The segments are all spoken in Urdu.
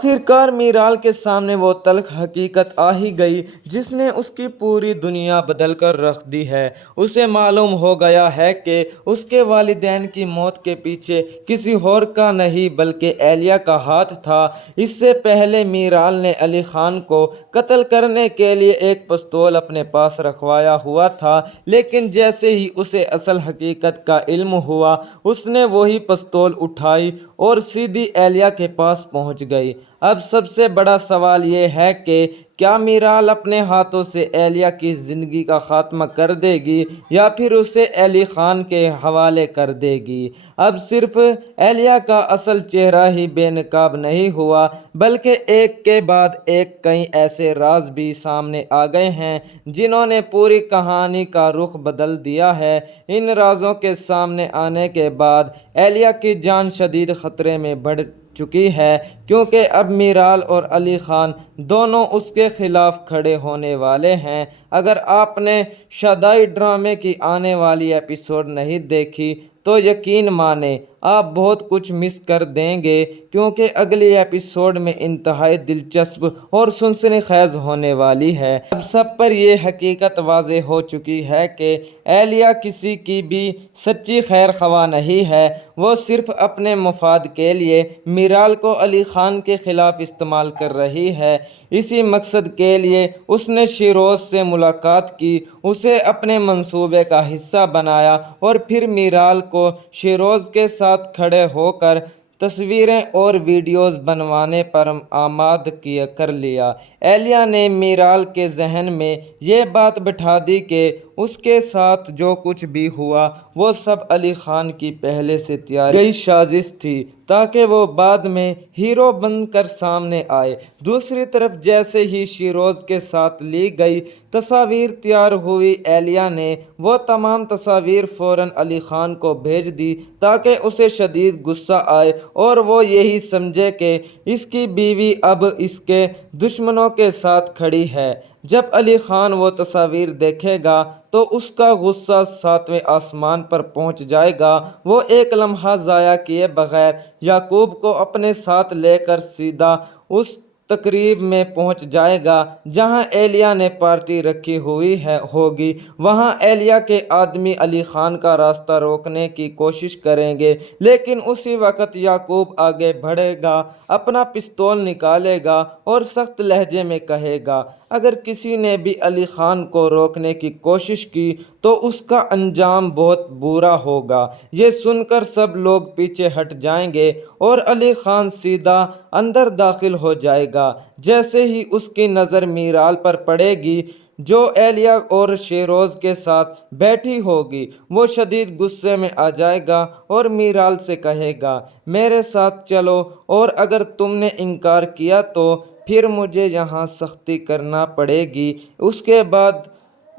آخرکار میرال کے سامنے وہ تلخ حقیقت آ ہی گئی جس نے اس کی پوری دنیا بدل کر رکھ دی ہے۔ اسے معلوم ہو گیا ہے کہ اس کے والدین کی موت کے پیچھے کسی اور کا نہیں بلکہ ایلیا کا ہاتھ تھا۔ اس سے پہلے میرال نے علی خان کو قتل کرنے کے لیے ایک پستول اپنے پاس رکھوایا ہوا تھا، لیکن جیسے ہی اسے اصل حقیقت کا علم ہوا اس نے وہی پستول اٹھائی اور سیدھی ایلیا کے پاس پہنچ گئی۔ اب سب سے بڑا سوال یہ ہے کہ کیا میرال اپنے ہاتھوں سے ایلیا کی زندگی کا خاتمہ کر دے گی یا پھر اسے علی خان کے حوالے کر دے گی؟ اب صرف ایلیا کا اصل چہرہ ہی بے نقاب نہیں ہوا بلکہ ایک کے بعد ایک کئی ایسے راز بھی سامنے آ گئے ہیں جنہوں نے پوری کہانی کا رخ بدل دیا ہے۔ ان رازوں کے سامنے آنے کے بعد ایلیا کی جان شدید خطرے میں بڑھ چکی ہے، کیونکہ اب میرال اور علی خان دونوں اس کے خلاف کھڑے ہونے والے ہیں۔ اگر آپ نے شادی ڈرامے کی آنے والی ایپیسوڈ نہیں دیکھی تو یقین مانیں آپ بہت کچھ مس کر دیں گے، کیونکہ اگلی ایپیسوڈ میں انتہائی دلچسپ اور سنسنی خیز ہونے والی ہے۔ اب سب پر یہ حقیقت واضح ہو چکی ہے کہ ایلیا کسی کی بھی سچی خیر خواہ نہیں ہے، وہ صرف اپنے مفاد کے لیے میرال کو علی خان کے خلاف استعمال کر رہی ہے۔ اسی مقصد کے لیے اس نے شیروز سے ملاقات کی، اسے اپنے منصوبے کا حصہ بنایا اور پھر میرال کو شیروز کے ساتھ کھڑے ہو کر تصویریں اور ویڈیوز بنوانے پر آمادہ کر لیا۔ ایلیا نے میرال کے ذہن میں یہ بات بٹھا دی کہ اس کے ساتھ جو کچھ بھی ہوا وہ سب علی خان کی پہلے سے تیار کی گئی سازش تھی تاکہ وہ بعد میں ہیرو بن کر سامنے آئے۔ دوسری طرف جیسے ہی شیروز کے ساتھ لی گئی تصاویر تیار ہوئی، ایلیا نے وہ تمام تصاویر فوراً علی خان کو بھیج دی تاکہ اسے شدید غصہ آئے اور وہ یہی سمجھے کہ اس کی بیوی اب اس کے دشمنوں کے ساتھ کھڑی ہے۔ جب علی خان وہ تصاویر دیکھے گا تو اس کا غصہ ساتویں آسمان پر پہنچ جائے گا۔ وہ ایک لمحہ ضائع کیے بغیر یعقوب کو اپنے ساتھ لے کر سیدھا اس تقریب میں پہنچ جائے گا جہاں ایلیا نے پارٹی رکھی ہوئی ہوگی۔ وہاں ایلیا کے آدمی علی خان کا راستہ روکنے کی کوشش کریں گے، لیکن اسی وقت یعقوب آگے بڑھے گا، اپنا پستول نکالے گا اور سخت لہجے میں کہے گا، اگر کسی نے بھی علی خان کو روکنے کی کوشش کی تو اس کا انجام بہت برا ہوگا۔ یہ سن کر سب لوگ پیچھے ہٹ جائیں گے اور علی خان سیدھا اندر داخل ہو جائے گا۔ جیسے ہی اس کی نظر میرال پر پڑے گی جو ایلیا اور شیروز کے ساتھ بیٹھی ہوگی، وہ شدید غصے میں آ جائے گا اور میرال سے کہے گا، میرے ساتھ چلو، اور اگر تم نے انکار کیا تو پھر مجھے یہاں سختی کرنا پڑے گی۔ اس کے بعد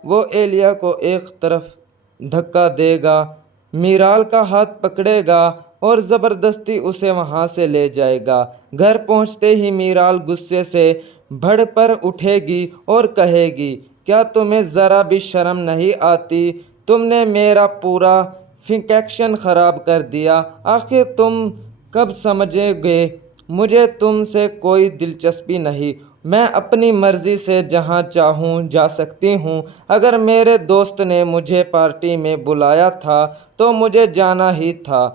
وہ ایلیا کو ایک طرف دھکا دے گا، میرال کا ہاتھ پکڑے گا اور زبردستی اسے وہاں سے لے جائے گا۔ گھر پہنچتے ہی میرال غصے سے بھڑ پر اٹھے گی اور کہے گی، کیا تمہیں ذرا بھی شرم نہیں آتی؟ تم نے میرا پورا ویکیشن خراب کر دیا۔ آخر تم کب سمجھو گے؟ مجھے تم سے کوئی دلچسپی نہیں، میں اپنی مرضی سے جہاں چاہوں جا سکتی ہوں۔ اگر میرے دوست نے مجھے پارٹی میں بلایا تھا تو مجھے جانا ہی تھا۔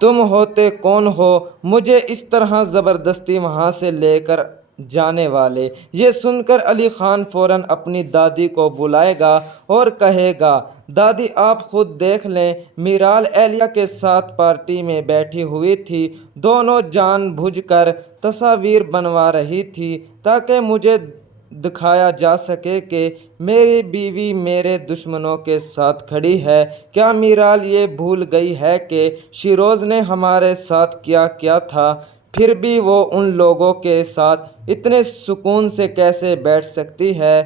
تم ہوتے کون ہو مجھے اس طرح زبردستی وہاں سے لے کر جانے والے؟ یہ سن کر علی خان فوراً اپنی دادی کو بلائے گا اور کہے گا، دادی آپ خود دیکھ لیں، میرال ایلیا کے ساتھ پارٹی میں بیٹھی ہوئی تھی، دونوں جان بوجھ کر تصاویر بنوا رہی تھی تاکہ مجھے دکھایا جا سکے کہ میری بیوی میرے دشمنوں کے ساتھ کھڑی ہے۔ کیا میرال یہ بھول گئی ہے کہ شیروز نے ہمارے ساتھ کیا کیا تھا؟ پھر بھی وہ ان لوگوں کے ساتھ اتنے سکون سے کیسے بیٹھ سکتی ہے؟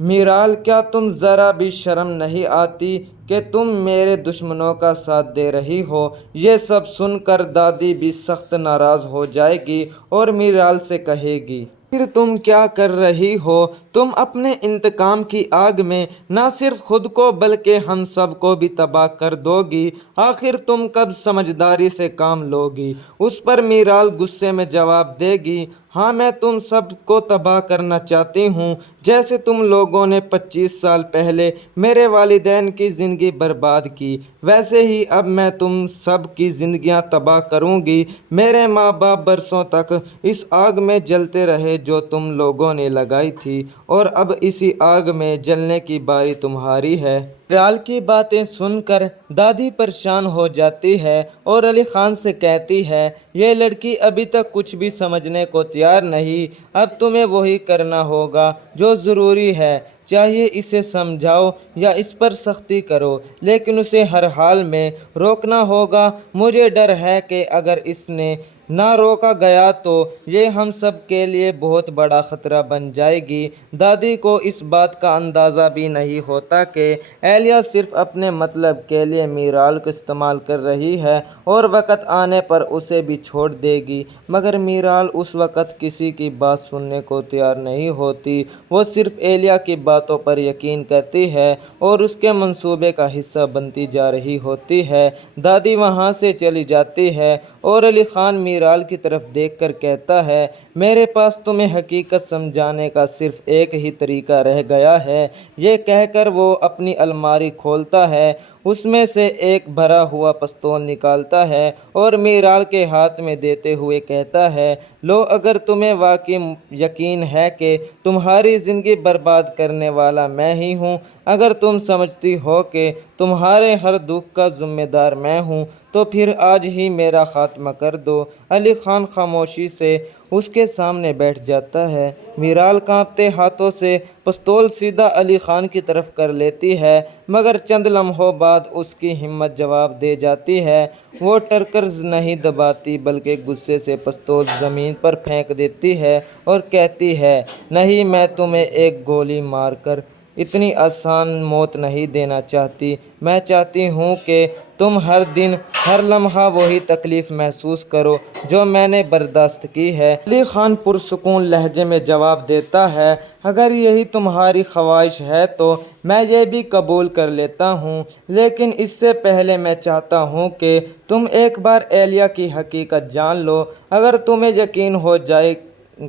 میرال، کیا تم ذرا بھی شرم نہیں آتی کہ تم میرے دشمنوں کا ساتھ دے رہی ہو؟ یہ سب سن کر دادی بھی سخت ناراض ہو جائے گی اور میرال سے کہے گی، پھر تم کیا کر رہی ہو؟ تم اپنے انتقام کی آگ میں نہ صرف خود کو بلکہ ہم سب کو بھی تباہ کر دو گی۔ آخر تم کب سمجھداری سے کام لو گی؟ اس پر میرال غصے میں جواب دے گی، ہاں میں تم سب کو تباہ کرنا چاہتی ہوں، جیسے تم لوگوں نے 25 سال پہلے میرے والدین کی زندگی برباد کی، ویسے ہی اب میں تم سب کی زندگیاں تباہ کروں گی۔ میرے ماں باپ برسوں تک اس آگ میں جلتے رہے جو تم لوگوں نے لگائی تھی، اور اب اسی آگ میں جلنے کی باری تمہاری ہے۔ میرال کی باتیں سن کر دادی پریشان ہو جاتی ہے اور علی خان سے کہتی ہے، یہ لڑکی ابھی تک کچھ بھی سمجھنے کو تیار نہیں، اب تمہیں وہی کرنا ہوگا جو ضروری ہے، چاہے اسے سمجھاؤ یا اس پر سختی کرو، لیکن اسے ہر حال میں روکنا ہوگا۔ مجھے ڈر ہے کہ اگر اس نے نہ روکا گیا تو یہ ہم سب کے لیے بہت بڑا خطرہ بن جائے گی۔ دادی کو اس بات کا اندازہ بھی نہیں ہوتا کہ اہلیہ صرف اپنے مطلب کے لیے میرال کو استعمال کر رہی ہے اور وقت آنے پر اسے بھی چھوڑ دے گی، مگر میرال اس وقت کسی کی بات سننے کو تیار نہیں ہوتی، وہ صرف اہلیہ کی باتوں پر یقین کرتی ہے اور اس کے منصوبے کا حصہ بنتی جا رہی ہوتی ہے۔ دادی وہاں سے چلی جاتی ہے اور علی خان میرال کی طرف دیکھ کر کہتا ہے، میرے پاس تمہیں حقیقت سمجھانے کا صرف ایک ہی طریقہ رہ گیا ہے۔ یہ کہہ کر وہ اپنی الماری کھولتا ہے، اس میں سے ایک بھرا ہوا پستول نکالتا ہے اور میرال کے ہاتھ میں دیتے ہوئے کہتا ہے، لو، اگر تمہیں واقعی یقین ہے کہ تمہاری زندگی برباد کرنے والا میں ہی ہوں، اگر تم سمجھتی ہو کہ تمہارے ہر دکھ کا ذمہ دار میں ہوں، تو پھر آج ہی میرا خاتمہ کر دو۔ علی خان خاموشی سے اس کے سامنے بیٹھ جاتا ہے۔ میرال کانپتے ہاتھوں سے پستول سیدھا علی خان کی طرف کر لیتی ہے، مگر چند لمحوں بعد اس کی ہمت جواب دے جاتی ہے۔ وہ ٹرکرز نہیں دباتی بلکہ غصے سے پستول زمین پر پھینک دیتی ہے اور کہتی ہے، نہیں، میں تمہیں ایک گولی مار کر اتنی آسان موت نہیں دینا چاہتی، میں چاہتی ہوں کہ تم ہر دن ہر لمحہ وہی تکلیف محسوس کرو جو میں نے برداشت کی ہے۔ علی خان پرسکون لہجے میں جواب دیتا ہے، اگر یہی تمہاری خواہش ہے تو میں یہ بھی قبول کر لیتا ہوں، لیکن اس سے پہلے میں چاہتا ہوں کہ تم ایک بار اہلیہ کی حقیقت جان لو۔ اگر تمہیں یقین ہو جائے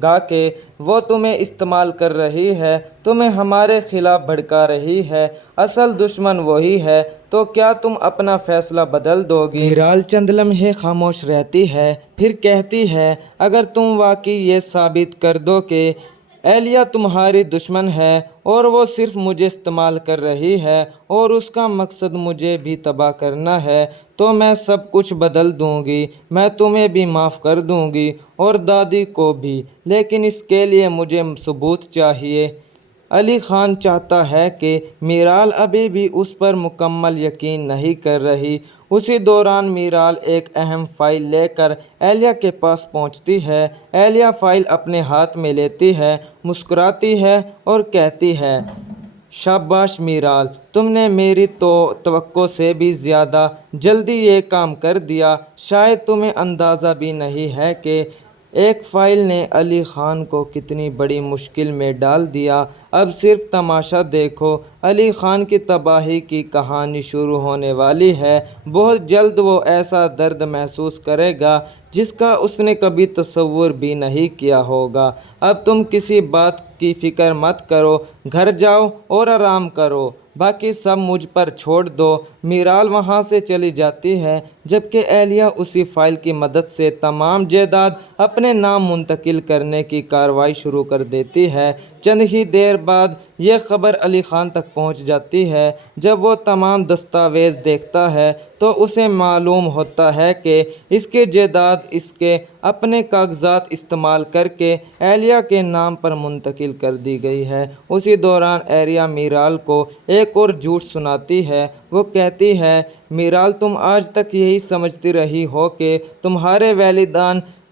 گا کہ وہ تمہیں استعمال کر رہی ہے، تمہیں ہمارے خلاف بھڑکا رہی ہے، اصل دشمن وہی ہے، تو کیا تم اپنا فیصلہ بدل دو گی؟ میرال چند لمحے خاموش رہتی ہے، پھر کہتی ہے، اگر تم واقعی یہ ثابت کر دو کہ اہلیہ تمہاری دشمن ہے اور وہ صرف مجھے استعمال کر رہی ہے اور اس کا مقصد مجھے بھی تباہ کرنا ہے، تو میں سب کچھ بدل دوں گی، میں تمہیں بھی معاف کر دوں گی اور دادی کو بھی، لیکن اس کے لیے مجھے ثبوت چاہیے۔ علی خان چاہتا ہے کہ میرال ابھی بھی اس پر مکمل یقین نہیں کر رہی۔ اسی دوران میرال ایک اہم فائل لے کر اہلیہ کے پاس پہنچتی ہے۔ اہلیہ فائل اپنے ہاتھ میں لیتی ہے، مسکراتی ہے اور کہتی ہے، شاباش میرال، تم نے میری توقع سے بھی زیادہ جلدی یہ کام کر دیا۔ شاید تمہیں اندازہ بھی نہیں ہے کہ ایک فائل نے علی خان کو کتنی بڑی مشکل میں ڈال دیا۔ اب صرف تماشا دیکھو، علی خان کی تباہی کی کہانی شروع ہونے والی ہے۔ بہت جلد وہ ایسا درد محسوس کرے گا جس کا اس نے کبھی تصور بھی نہیں کیا ہوگا۔ اب تم کسی بات کی فکر مت کرو، گھر جاؤ اور آرام کرو، باقی سب مجھ پر چھوڑ دو۔ میرال وہاں سے چلی جاتی ہے، جبکہ اہلیہ اسی فائل کی مدد سے تمام جائیداد اپنے نام منتقل کرنے کی کارروائی شروع کر دیتی ہے۔ چند ہی دیر بعد یہ خبر علی خان تک پہنچ جاتی ہے۔ جب وہ تمام دستاویز دیکھتا ہے تو اسے معلوم ہوتا ہے کہ اس کی جائیداد اس کے اپنے کاغذات استعمال کر کے اہلیہ کے نام پر منتقل کر دی گئی ہے۔ اسی دوران اہلیہ میرال کو ایک اور جھوٹ سناتی ہے۔ وہ کہتی ہے، میرال، تم آج تک یہی سمجھتی رہی ہو کہ تمہارے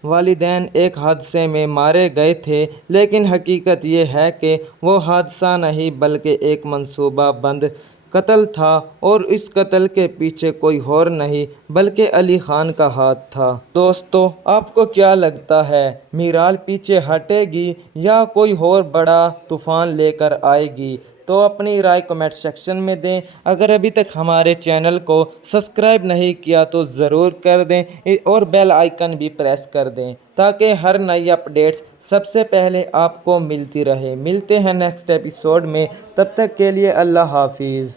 والدین ایک حادثے میں مارے گئے تھے، لیکن حقیقت یہ ہے کہ وہ حادثہ نہیں بلکہ ایک منصوبہ بند قتل تھا اور اس قتل کے پیچھے کوئی اور نہیں بلکہ علی خان کا ہاتھ تھا۔ دوستو، آپ کو کیا لگتا ہے، میرال پیچھے ہٹے گی یا کوئی اور بڑا طوفان لے کر آئے گی؟ تو اپنی رائے کمنٹ سیکشن میں دیں۔ اگر ابھی تک ہمارے چینل کو سبسکرائب نہیں کیا تو ضرور کر دیں اور بیل آئیکن بھی پریس کر دیں تاکہ ہر نئی اپڈیٹس سب سے پہلے آپ کو ملتی رہے۔ ملتے ہیں نیکسٹ ایپیسوڈ میں، تب تک کے لیے اللہ حافظ۔